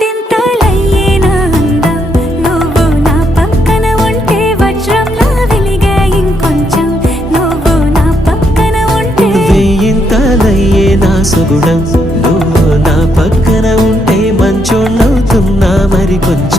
వందింతలయ్యేనా అందం నువ్వు నా పక్కన ఉంటే వజ్రంలా వెలిగే ఇంకొంచెం నువ్వు నా పక్కన ఉంటే వేయింతలయ్యేనా సుగుణం నువ్వు నా పక్కన ఉంటే మంచోళ్ళవుతున్నా మరి కొంచెం